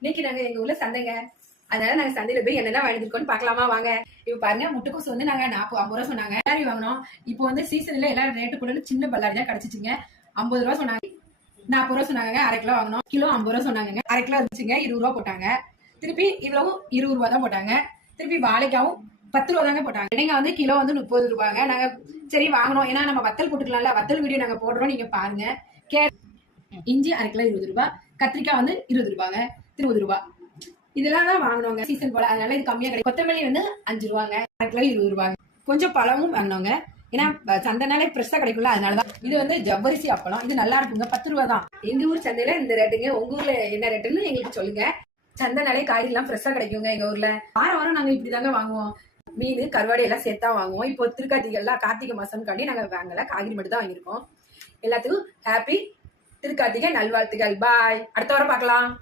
இன்னைக்கு நாங்க எங்க ஊர்ல சந்தைங்க. அதனால நாங்க சந்தையில போய் என்னென்ன வாங்கிருக்கோம்னு பாக்கலாமா வாங்க. இப்ப பாருங்க முட்டைக்கோசு வந்து நாங்க நாற்பது ஐம்பது ரூபா சொன்னாங்க. பல்லாரி வாங்கினோம்? இப்போ வந்து சீசன்ல எல்லாரும் ரேட்டு கூட சின்ன பல்லாரி தான் கிடைச்சிச்சுங்க. ஐம்பது ரூபா சொன்னாங்க. நாற்பது ரூபா சொன்னாங்க அரை கிலோ வாங்கினோம். கிலோ ஐம்பது ரூபா சொன்னாங்க அரை கிலோ இருந்துச்சுங்க. இருபது ரூபா போட்டாங்க. திருப்பி இவ்வளவும் இருபது ரூபா தான் போட்டாங்க. திருப்பி வாழைக்காவும் பத்து ரூபா தாங்க போட்டாங்க. நீங்க வந்து கிலோ வந்து முப்பது ரூபாங்க. நாங்க சரி வாங்கணும் ஏன்னா நம்ம வத்தல் போட்டுக்கலாம்ல. வத்தல் வீடியோ நாங்க போடுறோம். நீங்க பாருங்க. கே இஞ்சி அரை கிலோ இருபது ரூபாய் கத்திரிக்காய் வந்து இருபது ரூபாங்க இருபது ரூபாய் இதெல்லாம் தான் வாங்கினோங்க சீசன் போல. அதனால இது கம்மியா கிடைக்கும் கொத்தமல்லி வந்து அஞ்சு ரூபாங்க அரை கிலோ இருபது ரூபாங்க. கொஞ்சம் பழமும் வாங்கினோங்க. ஏன்னா சந்தைனாலே ஃப்ரெஷ்ஷாக கிடைக்கும்ல அதனாலதான். இது வந்து ஜவ்வரிசி அப்பளம். இது நல்லா இருக்குங்க பத்து ரூபா தான். எங்க ஊர் சந்தையில இந்த ரேட்டுங்க. உங்க ஊர்ல என்ன ரேட்டுன்னு எங்களுக்கு சொல்லுங்க. சந்தைனாலே காய்கறி எல்லாம் ஃப்ரெஷ்ஷா கிடைக்குங்க எங்க ஊர்ல. வாரம் வாரம் நாங்க இப்படிதாங்க வாங்குவோம். மீன் கருவாடு எல்லாம் சேர்த்தா வாங்குவோம். இப்போ திருக்கார்த்திகைலாம் கார்த்திகை மாசம் காண்டி நாங்க வாங்கல. காய்கறி மட்டும் தான் வாங்கியிருக்கோம். எல்லாத்துக்கும் ஹாப்பி திருக்கார்த்திகை நல்வாழ்த்துகள் பாய் அடுத்த வாரம் பார்க்கலாம்.